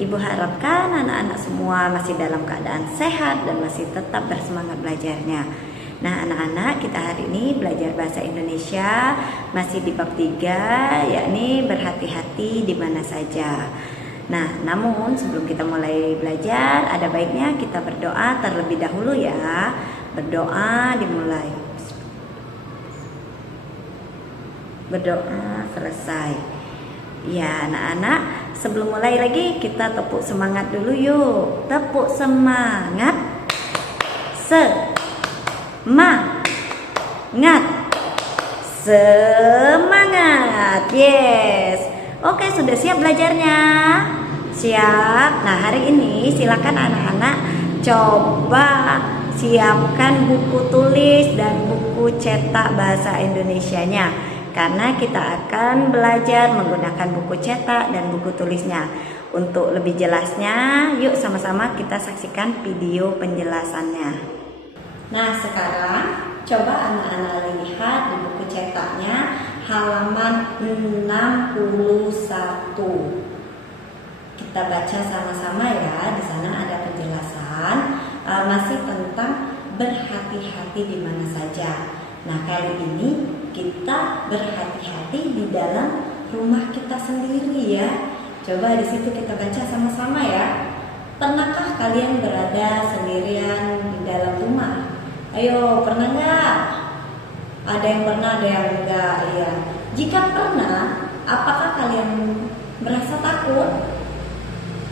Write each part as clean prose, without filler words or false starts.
Ibu harapkan anak-anak semua masih dalam keadaan sehat dan masih tetap bersemangat belajarnya. Nah anak-anak, kita hari ini belajar bahasa Indonesia masih di bab 3, yakni berhati-hati di mana saja. Nah, namun sebelum kita mulai belajar, ada baiknya kita berdoa terlebih dahulu ya. Berdoa dimulai. Berdoa selesai. Ya anak-anak, sebelum mulai lagi kita tepuk semangat dulu yuk. Tepuk semangat. Semangat. Yes. Oke, sudah siap belajarnya? Siap. Nah, hari ini silakan anak-anak coba siapkan buku tulis dan buku cetak bahasa Indonesianya. Karena kita akan belajar menggunakan buku cetak dan buku tulisnya. Untuk lebih jelasnya, yuk sama-sama kita saksikan video penjelasannya. Nah, sekarang coba anak-anak lihat di buku cetaknya halaman 61. Kita baca sama-sama ya. Di sana ada penjelasan masih tentang berhati-hati di mana saja. Nah, kali ini kita berhati-hati di dalam rumah kita sendiri ya. Coba di situ kita baca sama-sama ya. Pernahkah kalian berada sendirian di dalam rumah? Ayo, pernah nggak? Ada yang pernah, ada yang enggak ya. Jika pernah, apakah kalian merasa takut?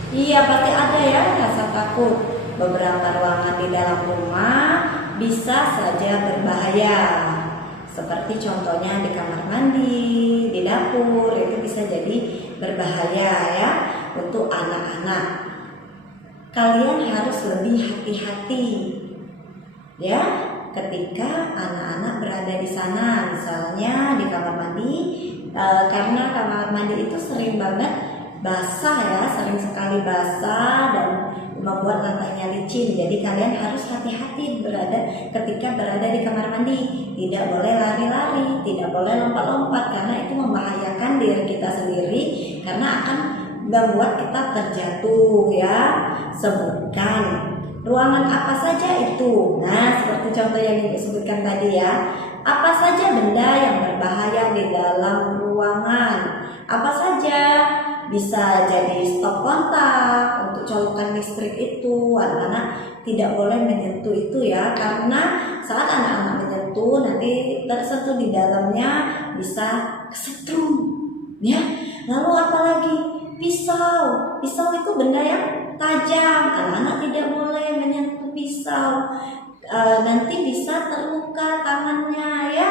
Iya, pasti ada ya rasa takut. Beberapa ruangan di dalam rumah bisa saja berbahaya. Seperti contohnya di kamar mandi, di dapur, itu bisa jadi berbahaya ya untuk anak-anak. Kalian harus lebih hati-hati ya ketika anak-anak berada di sana, misalnya di kamar mandi, karena kamar mandi itu sering banget basah ya, sering sekali basah dan membuat lantainya licin. Jadi kalian harus hati-hati ketika berada di kamar mandi. Tidak boleh lari-lari, tidak boleh lompat-lompat, karena itu membahayakan diri kita sendiri, karena akan membuat kita terjatuh ya. Sebutkan ruangan apa saja itu. Nah, seperti contoh yang disebutkan tadi ya. Apa saja benda yang berbahaya di dalam ruangan? Apa saja? Bisa jadi stop kontak untuk colokan listrik itu. Anak-anak tidak boleh menyentuh itu ya, karena saat anak-anak menyentuh nanti tersentuh di dalamnya bisa kesetrum ya. Lalu apalagi pisau itu benda yang tajam. Anak-anak tidak boleh menyentuh pisau, nanti bisa terluka tangannya ya.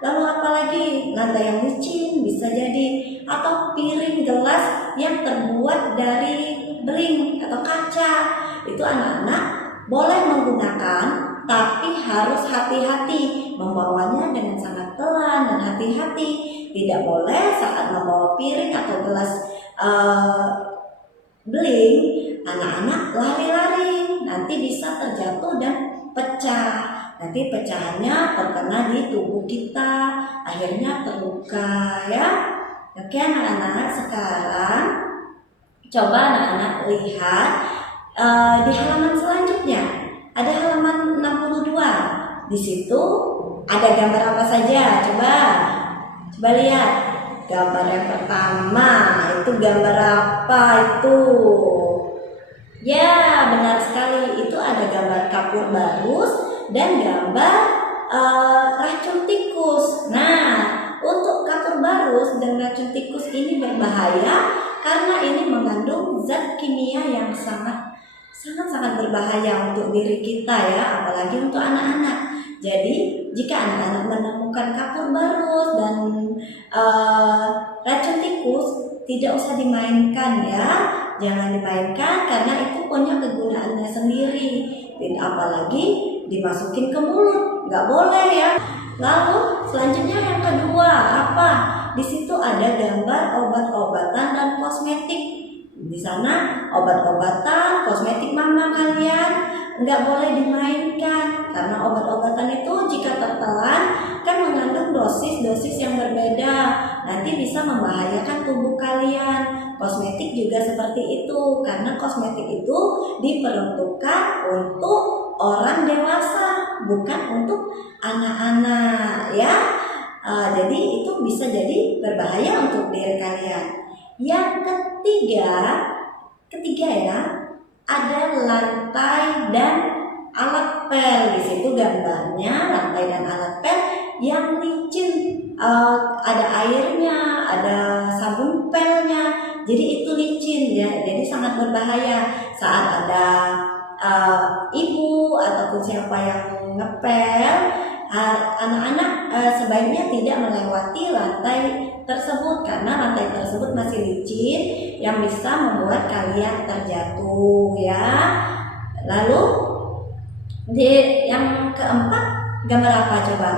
Lalu apalagi lantai yang licin bisa jadi, atau piring gelas yang terbuat dari beling atau kaca. Itu anak-anak boleh menggunakan, tapi harus hati-hati membawanya dengan sangat pelan dan hati-hati. Tidak boleh saat membawa piring atau gelas beling anak-anak lari-lari, nanti bisa terjatuh dan pecah. Nanti pecahannya terkena di tubuh kita, akhirnya terluka ya. Oke anak-anak, sekarang coba anak-anak lihat di halaman selanjutnya. Ada halaman 62. Di situ ada gambar apa saja? Coba lihat. Gambar yang pertama itu gambar apa itu? Ya, benar sekali. Itu ada gambar kapur barus dan gambar racun tikus. Nah, untuk kapur barus dan racun tikus ini berbahaya karena ini mengandung zat kimia yang sangat berbahaya untuk diri kita ya, apalagi untuk anak-anak. Jadi, jika anak-anak menemukan kapur barus dan racun tikus, tidak usah dimainkan ya. Jangan dimainkan karena itu punya kegunaannya sendiri. Dan apalagi dimasukin ke mulut, nggak boleh ya. Lalu selanjutnya yang kedua apa? Di situ ada gambar obat-obatan dan kosmetik. Di sana obat-obatan, kosmetik mama kalian, nggak boleh dimainkan, karena obat-obatan itu jika tertelan kan mengandung dosis-dosis yang berbeda, nanti bisa membahayakan tubuh kalian. Kosmetik juga seperti itu, karena kosmetik itu diperuntukkan untuk orang dewasa, bukan untuk anak-anak ya. Jadi itu bisa jadi berbahaya untuk diri kalian. Yang ketiga ya, ada lantai dan alat pel. Di situ gambarnya lantai dan alat pel yang licin, ada airnya, ada sabun pelnya. Jadi itu licin ya, jadi sangat berbahaya saat ada ibu ataupun siapa yang ngepel. Anak-anak sebaiknya tidak melewati lantai tersebut, karena lantai tersebut masih licin yang bisa membuat kalian terjatuh ya. Lalu yang keempat, gambar apa coba?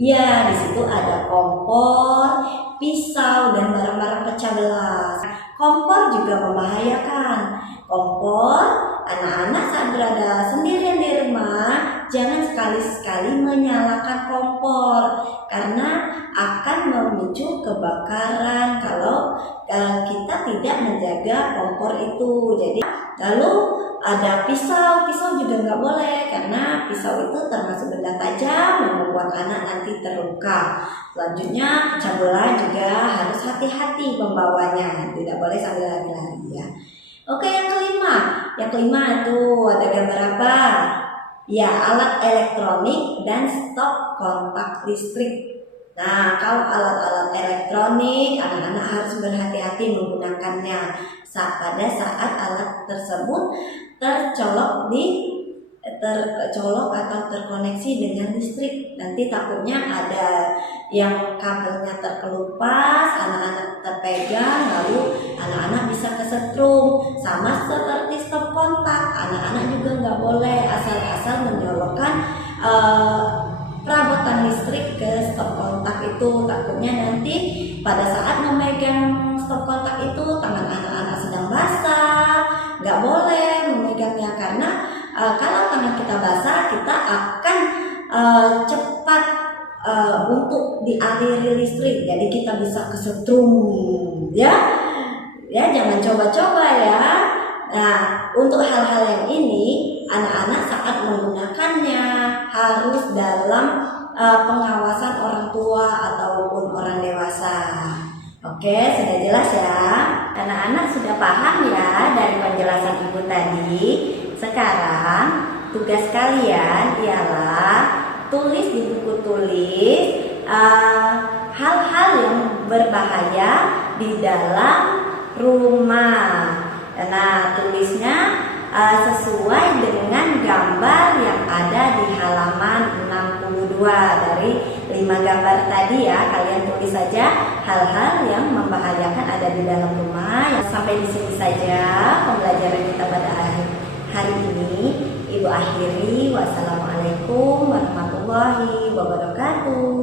Ya, di situ ada kompor, pisau, dan barang-barang pecah belah. Kompor juga membahayakan. Kompor, anak-anak saat berada sendirian di rumah, jangan sekali-sekali menyalakan kompor, karena akan memicu kebakaran kalau kita tidak menjaga kompor itu. Jadi lalu ada pisau juga nggak boleh, karena pisau itu termasuk benda tajam yang membuat anak nanti terluka. Selanjutnya pecah belah juga harus hati-hati membawanya, tidak boleh sambil lari-lari ya. Oke, yang kelima itu ada gambar apa? Ya, alat elektronik dan stop kontak listrik. Nah, kalau alat-alat elektronik, anak-anak harus berhati-hati menggunakannya pada saat alat tersebut tercolok atau terkoneksi dengan listrik. Nanti takutnya ada yang kabelnya terkelupas, anak-anak terpegang, lalu anak-anak bisa kesetrum. Sama seperti stop kontak, anak-anak juga nggak boleh asal-asal menyolokkan perabotan listrik ke stop kontak itu. Takutnya nanti pada saat memegang stop kontak itu tangan anak-anak sedang basah, nggak boleh memegangnya, karena kalau tangan kita basah, kita akan cepat untuk dialiri listrik, jadi kita bisa kesetrum ya. Jangan coba-coba ya. Nah, untuk hal-hal yang ini, anak-anak saat menggunakannya harus dalam pengawasan orang tua ataupun orang dewasa. Oke, sudah jelas ya. Anak-anak sudah paham ya dari penjelasan ibu tadi. Sekarang tugas kalian ialah tulis di buku tulis hal-hal yang berbahaya di dalam rumah. Nah, tulisnya sesuai dengan gambar yang ada di halaman 62 dari 5 gambar tadi ya. Kalian tulis saja hal-hal yang membahayakan ada di dalam rumah. Sampai di sini saja pembelajaran kita pada hari ini. Ibu akhiri, wassalamualaikum warahmatullahi wabarakatuh.